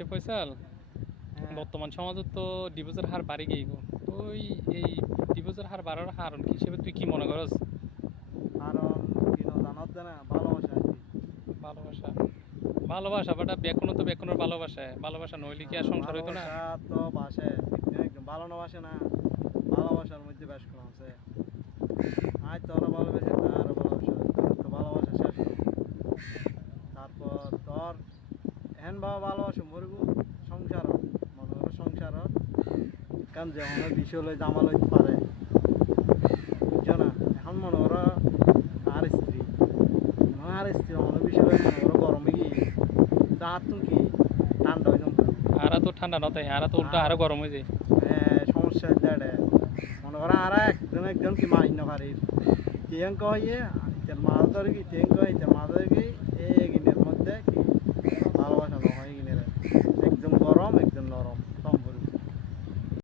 আচ্ছা ফয়সাল, হ্যাঁ, বর্তমান সমাজত তো ডিভোর্সের হার বাড়ি গিয়ে গো। তো এই ডিভোর্সের হার বাড়ার কারণ কি হিসেবে তুই কি মনে করস? কারণ কিনো জানত না ভালোবাসা আর কি। ভালোবাসা, ভালোবাসা বাট বেকুনো তো বেকুনোর ভালোবাসা, ভালোবাসা নইলে কি আর সংসার হইতো না? ভালোবাসা তো বাসে, একদম ভালো না বাসে না, ভালোবাসার মধ্যে বেশ কম আছে। আজ তোরা ভালোবেসে তা আরো ভালোবাসা, তোর তো ভালোবাসা শেষ করো। তারপর তোর এহেন ভাবে ভালোবাসা মরবো সংসার, মনে করো সংসার কারণ যেমন বিষয় লই জামা লইতে পারে, বুঝছো না? এখন মনে করো আর স্ত্রী, আর স্ত্রী অন্য বিষয় লই মনে করো গরমে গিয়ে তাহার তুমি কি ঠান্ডা হয়ে যাবে। আরা তো ঠান্ডা নতাই, আরা তো উল্টো আরো গরম হয়ে যায়। সমস্যা দেড়ে মনে করো আর একজন একজন কি মাইন না পারি তিয়াঙ্ক হইয়ে ইতার মাছ ধরে কি তিয়াঙ্ক ইতার মাছ ধরে কি এই গিনের মধ্যে কি ভালোবাসা